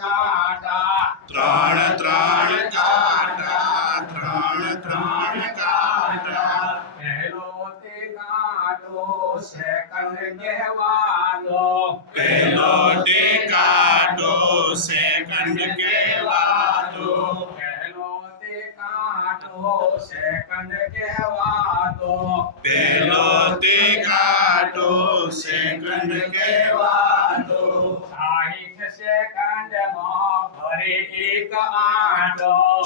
काटा। त्राण त्राण त्राण त्राण पहलो दे काटो सेकंड कहवालो पहलो ते काटो सेकंड कहवालो पहलो दे काटो सेकंड कहवालो पहलो ते काटो सेकंड कहवालो માં ભરે એક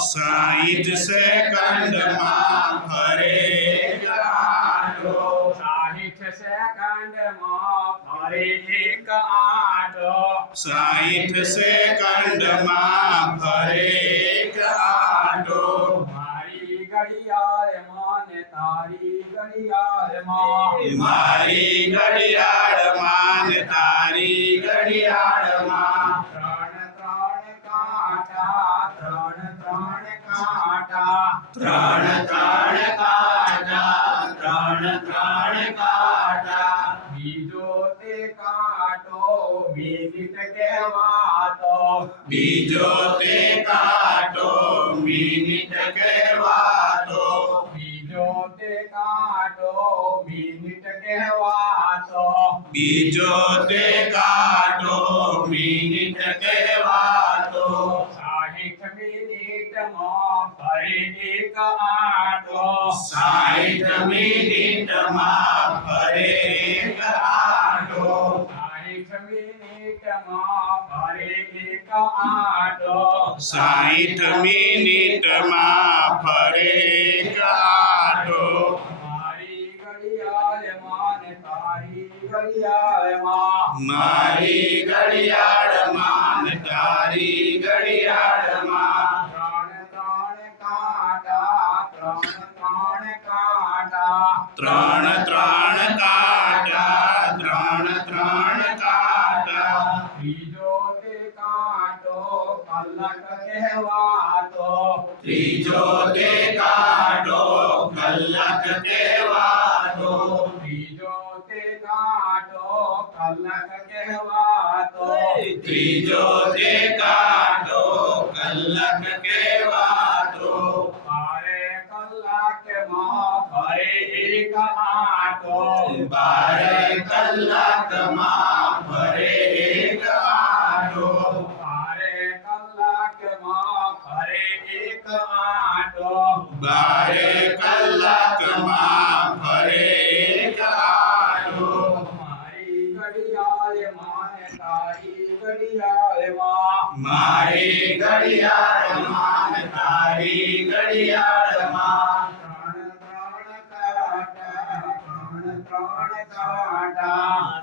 સાઈઠ સેકન્ડમાં ભરે એક સાઈઠ સેકન્ડમાં ભરે એક આંડો. સાઈઠ સેકન્ડમાં ભરે એક મારી ઘડિયાળમાં તારી ઘડિયાળમાં મારી કાંટા ત્રણ ત્રણ કાંટા ત્રણ ત્રણ કાંટા ત્રણ ત્રણ કાંટા બીજો તે કાંટો મિનિટ કહેવાતો બીજો તે કાંટો મિનિટ કહેવાતો બીજો તે કાંટો મિનિટ કહેવાતો બીજો તે કાંટો મિનિટ કહેવાતો साई तमी नीट मा परे एक आटो साई तमी नीट मा परे एक आटो साई नीट मा परे एक मारी गड़ियाल मान तारी गड़ियाल मा मारी गड़ियाल मान तारी गड़ियाल કલાક કહેવાતો ત્રીજો તે કાંટો કલાક કહેવાતો બીજો તે કાંટો કલાક કહેવાતો ત્રીજો તે કાંટો કલાક કહેવાતો બારે કલાકમાં ફરે એક આંટો બારે કલાકમાં ફરે તારી ઘડિયાળમાં મારી ઘડિયાળમાં ને તારી ઘડિયાળમાં ત્રણ ત્રણ કાંટા ત્રણ ત્રણ કાંટા ત્રણ ત્રણ